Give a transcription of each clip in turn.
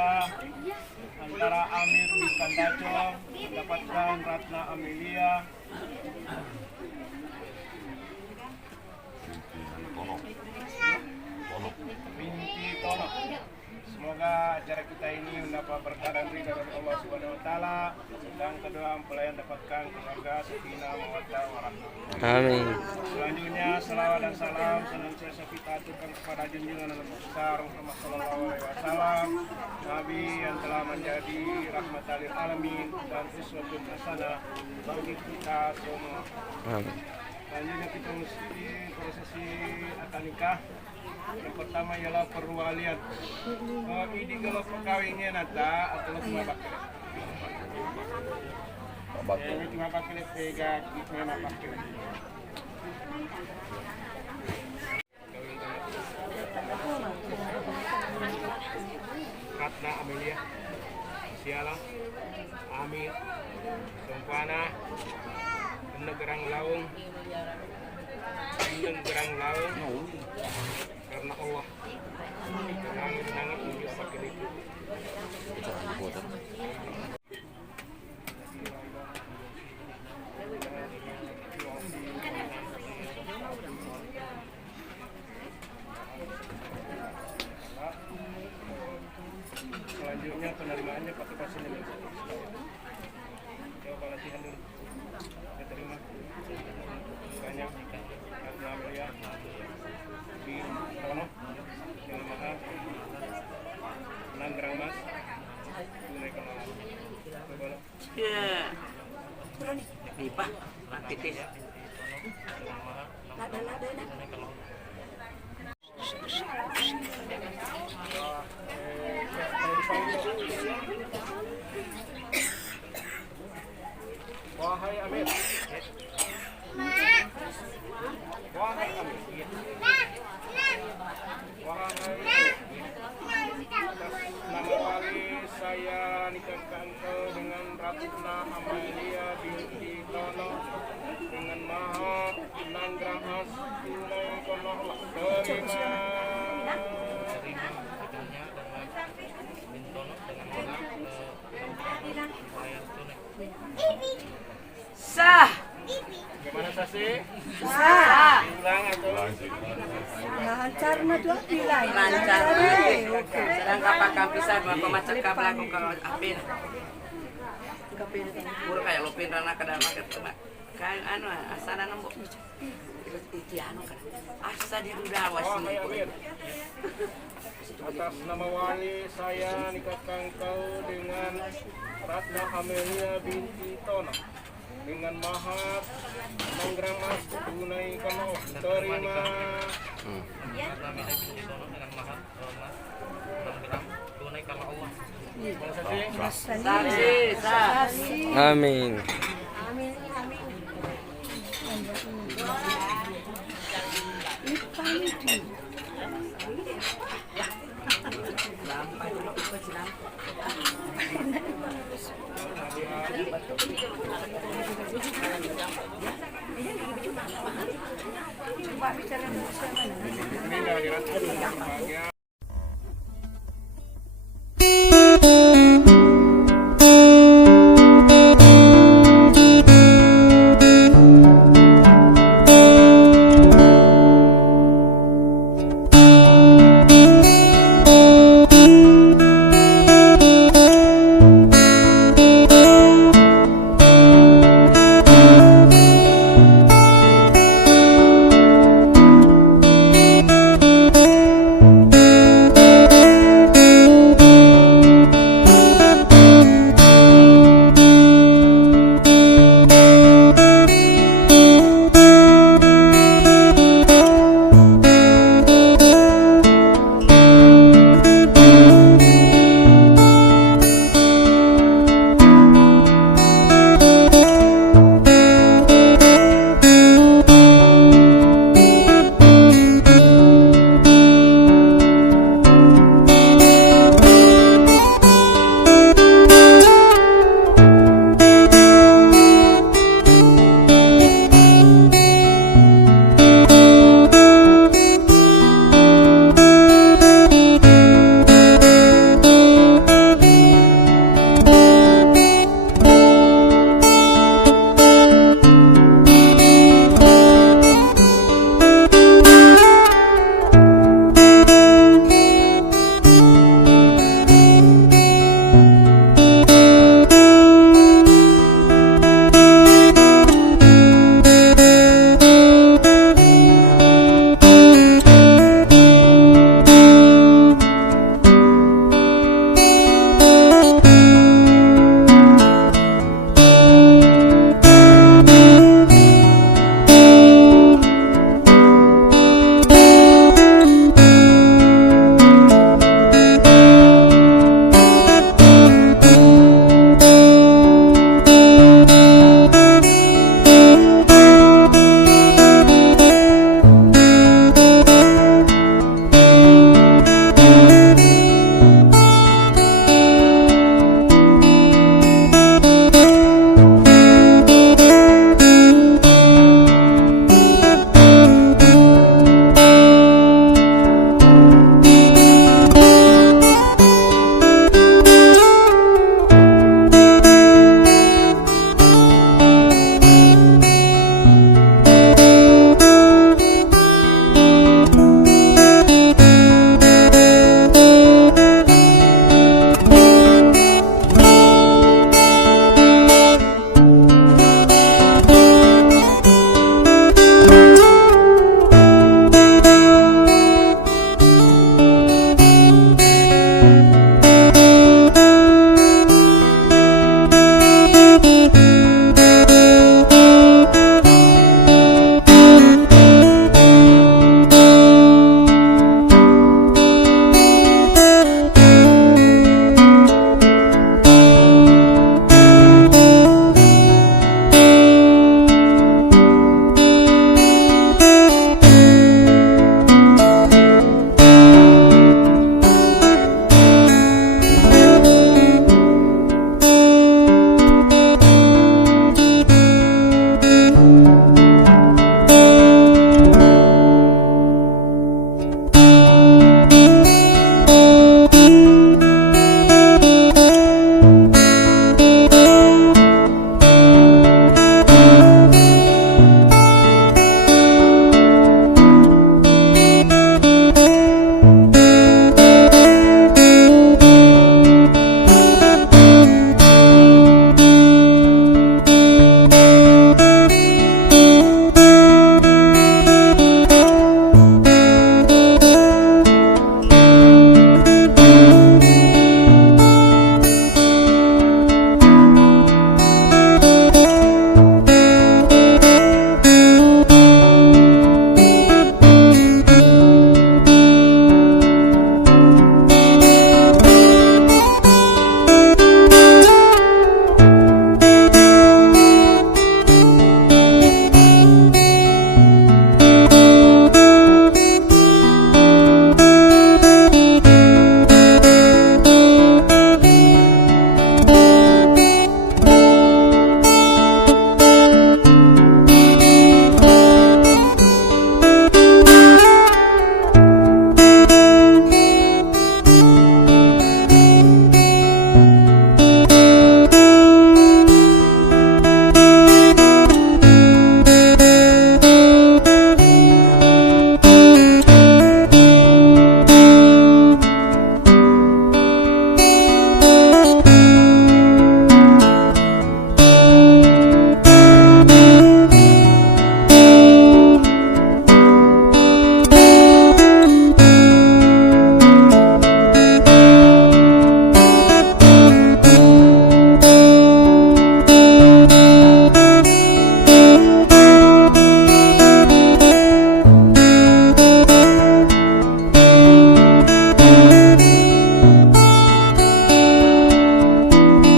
nikah antara Amir bin Kandacong mendapatkan Ratna Amelia binti Tono. Semoga acara kita ini mendapat berkah dan ridha dari Allah Subhanahu wa taala dan kedua mempelai dapatkan keluarga sakinah mawaddah warahmah. Amin. Selanjutnya selawat dan salam senantiasa kita aturkan kepada junjungan Nabi besar Muhammad sallallahu alaihi wasallam, Nabi yang telah menjadi rahmatan lil alamin dan uswatun hasanah bagi kita semua. Amin. Selanjutnya kita mesti prosesi akad nikah. Yang pertama ialah perwalian. Ini kalau perkawinnya nata atau cuma pakai. Ini cuma pakai pega, cuma pakai. Ratna Amelia, Siala, Amir, Sempana, Negerang Laung, Negerang Laung. Karena Allah menangis menuju pakai itu. Selanjutnya penerimaannya pakai pasien yang coba latihan dulu. Kita terima. Banyak Ratna Amelia di Tono yang mahal 6 gram emas tunai ke malam. Ya. Lipa, titis. Wahai Amir. Wahai Amir. Nama wali saya nikahkan kau dengan Ratna Amelia binti Tono dengan mahar 6 gram emas tunai konohlah. Terima. Sah. Gimana Sasi? Sah. Ulang atau? Lancar na tuh bilang. Lancar. Sedang kapag bisa macam kapal aku kalau apin. Puro kayak lupin rana kada maket kena. Kayak anu asana nembok. Iki anu kan. Asa di duda wasi. Atas nama wali saya nikahkan kau dengan Ratna Amelia binti Tono dengan mahar 6 gram emas tunai konoh. Terima. Amin. Coba bicara dengan siapa? Ini bahagia.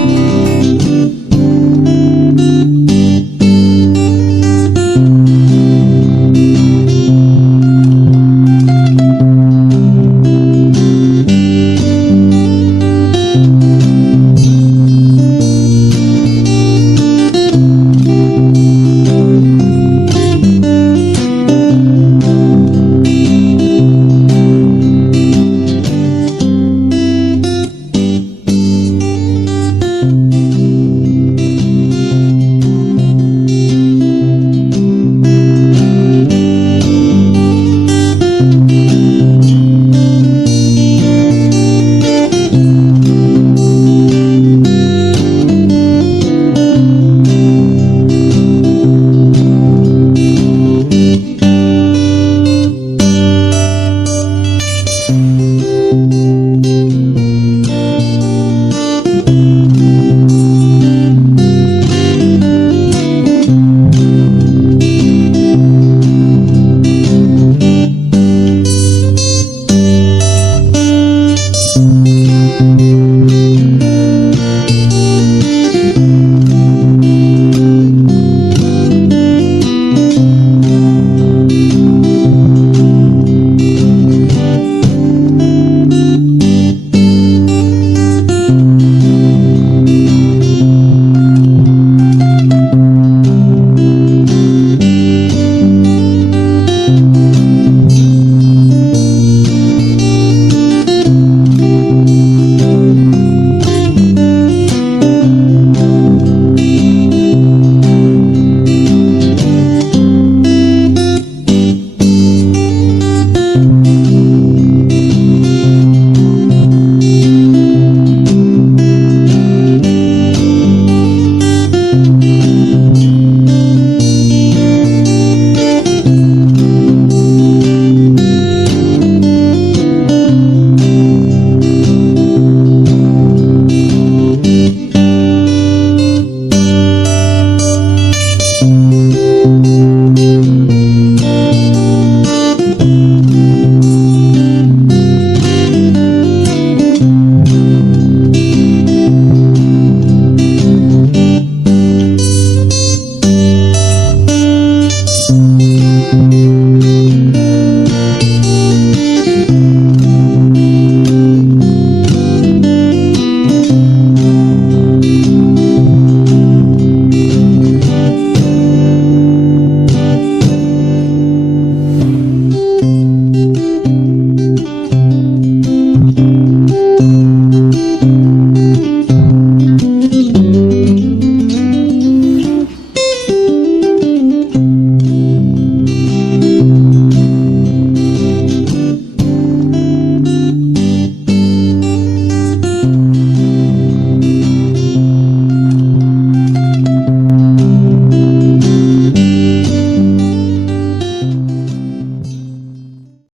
Amin.